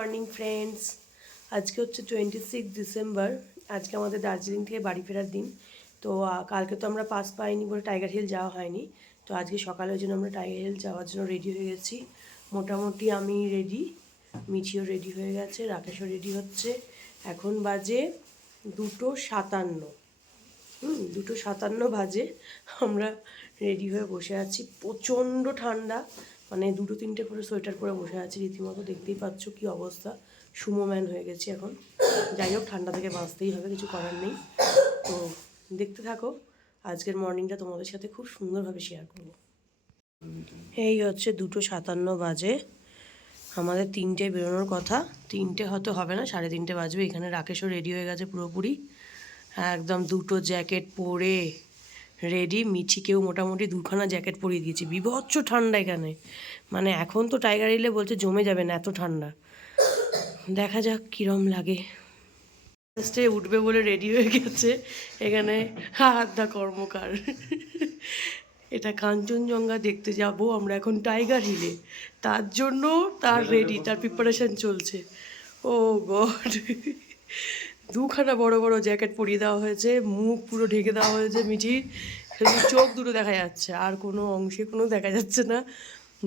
Morning friends, আজকে হচ্ছে 26 December. আজকে আমাদের দার্জিলিং থেকে বাড়ি ফেরার দিন। তো কালকে তো আমরা পাস পাইনি বলে টাইগার হিল যাওয়া হয়নি। তো আজকে সকালের জন্য আমরা টাইগার হিল যাওয়ার জন্য রেডি হয়ে গেছি। মোটামুটি আমি রেডি, মিঠিও রেডি হয়ে গেছে, রাকেশও রেডি হচ্ছে। এখন বাজে 2:57। 2:57 বাজে, আমরা রেডি হয়ে বসে আছি। প্রচণ্ড ঠান্ডা, মানে 2-3টে করে সোয়েটার পরে বসে আছি রীতিমতো। দেখতেই পাচ্ছ কি অবস্থা, সুমোম্যান হয়ে গেছি এখন। যাই হোক, ঠান্ডা থেকে বাঁচতেই হবে, কিছু করার নেই। তো দেখতে থাকো, আজকের মর্নিংটা তোমাদের সাথে খুব সুন্দরভাবে শেয়ার করবো। এই হচ্ছে 2:57 বাজে, আমাদের 3টে বেরোনোর কথা। 3টে হয়তো হবে না, 3:30 বাজবে। এখানে রাকেশও রেডি হয়ে গেছে পুরোপুরি, একদম 2টো জ্যাকেট পরে রেডি। মিঠিকেও মোটামুটি 2খানা জ্যাকেট পরিয়ে দিয়েছি। বিভৎস ঠান্ডা এখানে, মানে এখন তো টাইগার হিলে বলছে জমে যাবে না, এত ঠান্ডা। দেখা যাক কীরম লাগে। ফার্স্টে উঠবে বলে রেডি হয়ে গেছে এখানে আরাধ্যা কর্মকার। এটা কাঞ্চনজঙ্ঘা দেখতে যাব আমরা এখন টাইগার হিলে, তার জন্য তার রেডি, তার প্রিপারেশন চলছে। ও গড, 2খানা বড় বড় জ্যাকেট পরিয়ে দেওয়া হয়েছে, মুখ পুরো ঢেকে দেওয়া হয়েছে মিঠির, শুধু চোখ দুটো দেখা যাচ্ছে, আর কোনো অংশে কোনো দেখা যাচ্ছে না।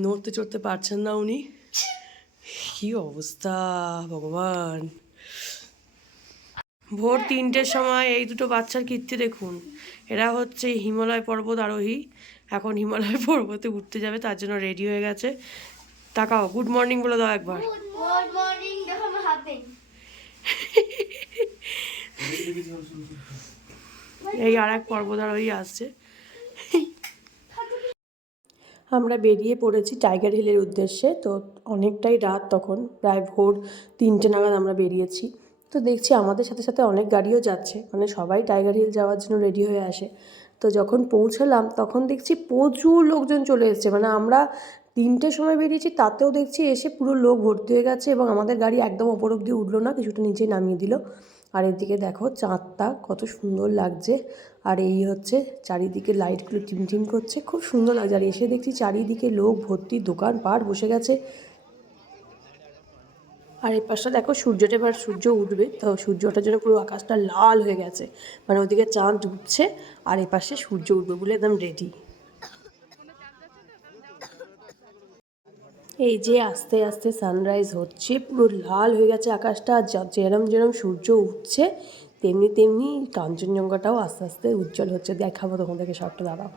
নড়তে চড়তে পারছেন না উনি। কি অবস্থা ভগবান! ভোর 3টের সময় এই দুটো বাচ্চার কীর্তি দেখুন। এরা হচ্ছে হিমালয় পর্বত আরোহী, এখন হিমালয় পর্বতে উঠতে যাবে, তার জন্য রেডি হয়ে গেছে। তাকাও, গুড মর্নিং বলে দাও একবার। Good morning. দেখো আমার হাত নেই। এই আর এক পর্বতারোহী আসছে। আমরা বেরিয়ে পড়েছি টাইগার হিলের উদ্দেশ্যে। তো অনেকটাই রাত, তখন প্রায় ভোর 3টে নাগাদ আমরা বেরিয়েছি। তো দেখছি আমাদের সাথে সাথে অনেক গাড়িও যাচ্ছে, মানে সবাই টাইগার হিল যাওয়ার জন্য রেডি হয়ে আসে। তো যখন পৌঁছলাম তখন দেখছি প্রচুর লোকজন চলে এসেছে, মানে আমরা 3টের সময় বেরিয়েছি, তাতেও দেখছি এসে পুরো লোক ভর্তি হয়ে গেছে। এবং আমাদের গাড়ি একদম ওপর অব্দি উঠলো না, কিছুটা নিচে নামিয়ে দিল। আর এদিকে দেখো চাঁদটা কত সুন্দর লাগছে। আর এই হচ্ছে চারিদিকে লাইটগুলো টিমটিম করছে, খুব সুন্দর লাগছে। আর এসে দেখছি চারিদিকে লোক ভর্তি, দোকানপাট বসে গেছে। আর এই পাশটা দেখো, সূর্যটা এবার সূর্য উঠবে, তো সূর্য ওঠার জন্য পুরো আকাশটা লাল হয়ে গেছে, মানে ওদিকে চাঁদ উঠছে আর এই পাশে সূর্য উঠবে বলে একদম রেডি। এই যে আস্তে আস্তে সানরাইজ হচ্ছে, পুরো লাল হয়ে গেছে আকাশটা। আর যেরম যেরম সূর্য উঠছে তেমনি তেমনি কাঞ্চনজঙ্ঘাটাও আস্তে আস্তে উজ্জ্বল হচ্ছে। দেখাবো তোমাদেরকে সবটা, দাঁড়াও।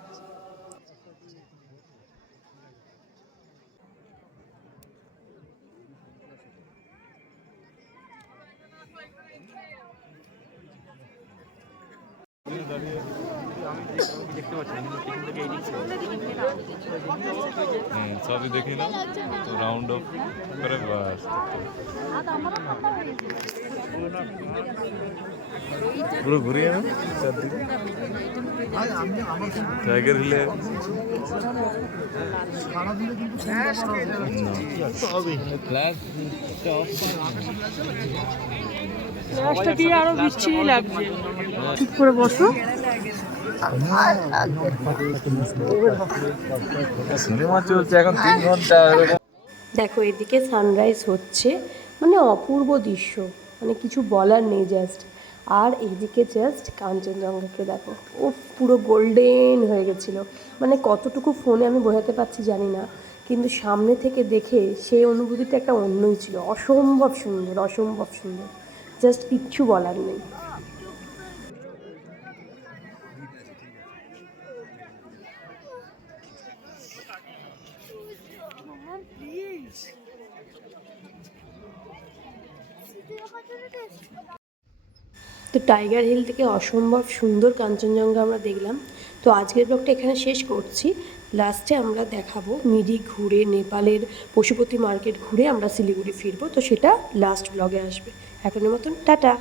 সবই দেখে নাও, তো রাউন্ড অফ করে বাস। পুরো ঘুরিয়ে না চারদিকে টাইগার হিলে। ফ্ল্যাশটা দিয়ে আরো বিচ্ছিরি লাগছে। ঠিক করে বসো। সিনেমা চলছে এখন 3 ঘন্টা। দেখো এদিকে সানরাইজ হচ্ছে, মানে অপূর্ব দৃশ্য, মানে কিছু বলার নেই জাস্ট। আর এদিকে জাস্ট কাঞ্চনজঙ্ঘাকে দেখো, ও পুরো গোল্ডেন হয়ে গেছিলো। মানে কতটুকু ফোনে আমি বোঝাতে পারছি জানি না, কিন্তু সামনে থেকে দেখে সেই অনুভূতিটা একটা অন্যই ছিল। অসম্ভব সুন্দর, অসম্ভব সুন্দর, জাস্ট কিচ্ছু বলার নেই। তো টাইগার হিল থেকে অসম্ভব সুন্দর কাঞ্চনজঙ্ঘা আমরা দেখলাম। তো আজকের ব্লগটা এখানে শেষ করছি। লাস্টে আমরা দেখাবো মিরিক ঘুরে, নেপালের পশুপতি মার্কেট ঘুরে আমরা শিলিগুড়ি ফিরবো। তো সেটা লাস্ট ব্লগে আসবে। এখনের মতন টাটা।